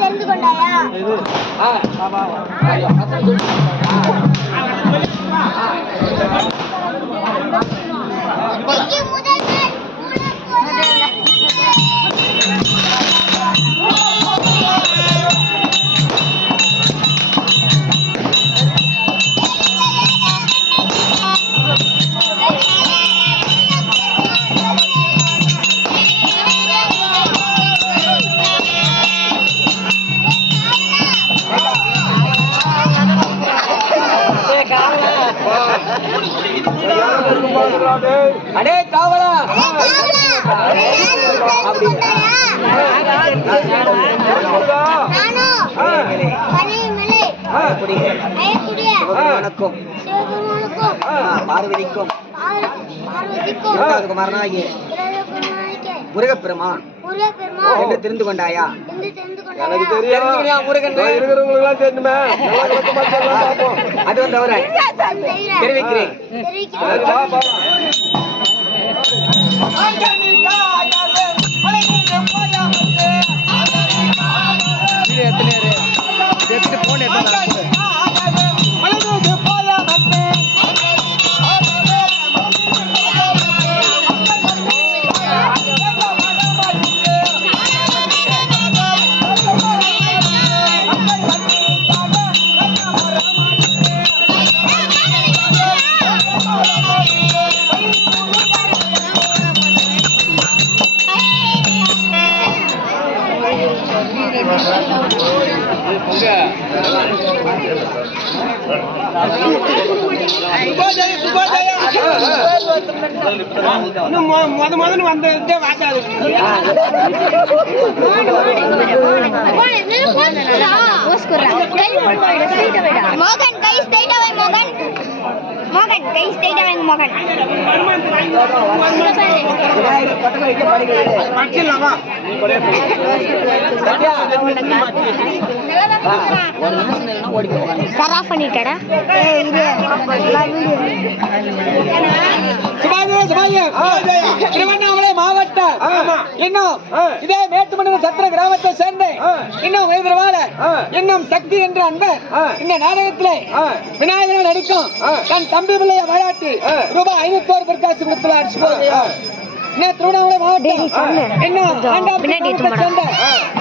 தெரிந்து கொண்டாயா? அடே காவலா பார்வதிக்கும் குமாரனாகிய முருகப்பெருமான் என்று தெரிந்து கொண்டாயா? எனக்கு தெரியும் முருகன் இருக்கிறவங்களுக்கு தெரியுமே. அது வந்து அவரை தெரிவிக்கிறேன். திருவண்ணாமலை மாவட்டம் இன்னும் இதே மேட்டுமண்டல சத்திர கிராமத்தை சேர்ந்த இன்னும் இன்னும் சக்தி என்ற அன்பர் இந்த நாடகத்திலே விநாயகர் நடிக்கும் தன் தம்பி பிள்ளைய பாராட்டி ரூபாய் 500 பொற்காசு கொடுத்துள்ளார். திருவண்ணாமலை மாவட்டம்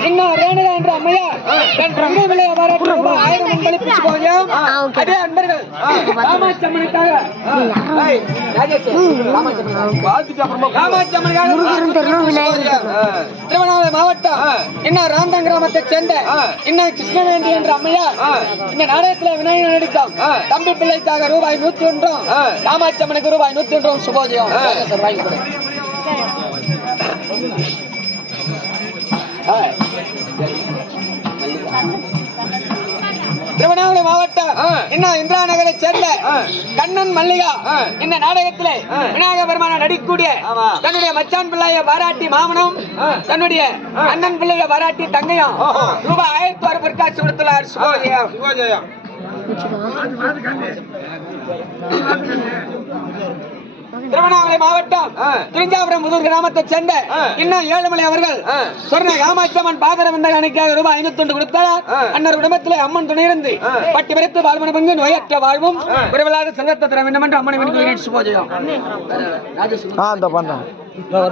இன்னும் ரேணுகா என்ற அம்மையார் தன் தம்பி பிள்ளைய பாராட்டி ரூபாய் 1000 அன்பளிப்பு போகிறோம். அதே அன்பர்கள் காமாட்சியம்மனுக்காக திருவண்ணாமலை மாவட்டம் இன்னும் ராந்தம் கிராமத்தை சேர்ந்த இன்னும் கிருஷ்ணவேண்டி என்ற அம்மையார் இந்த நாடகத்தில் விநாயகர் நடிக்கும் தம்பி பிள்ளைக்காக ரூபாய் 101 காமாட்சியம்மனுக்கு ரூபாய் 101 சுபோஜயம். திருவண்ணாமலை மாவட்டம் இன்னும் இந்திரா நகரை சேர்ந்த கண்ணன் மல்லிகா இந்த நாடகத்திலே விநாயக பெருமான நடிக்கக்கூடிய தன்னுடைய மச்சான் பிள்ளைய பாராட்டி மாமனும் தன்னுடைய அண்ணன் பிள்ளைய பாராட்டி தங்கையும் ரூபாய் 1000 பொற்காசு கொடுத்துள்ளார். சுபோஜயம். திருவண்ணாமலை மாவட்டம் திருஞ்சாபுரம் முதல் கிராமத்தை சேர்ந்த இன்னும் ஏழுமலை அவர்கள் சொன்ன காமாட்சியம்மன் பாதரவந்த அணைக்காக ரூபாய் 501 கொடுத்தார். அன்னர் குடும்பத்திலே அம்மன் துணையிருந்து பட்டி பறித்து வாழ்வன பங்கு நோயற்ற வாழ்வும் குறைவில்லாத செல்வத்தை தர வேண்டும் என்று அம்மனை வேண்டிக் கொள்கிறேன். சுபோஜயம்.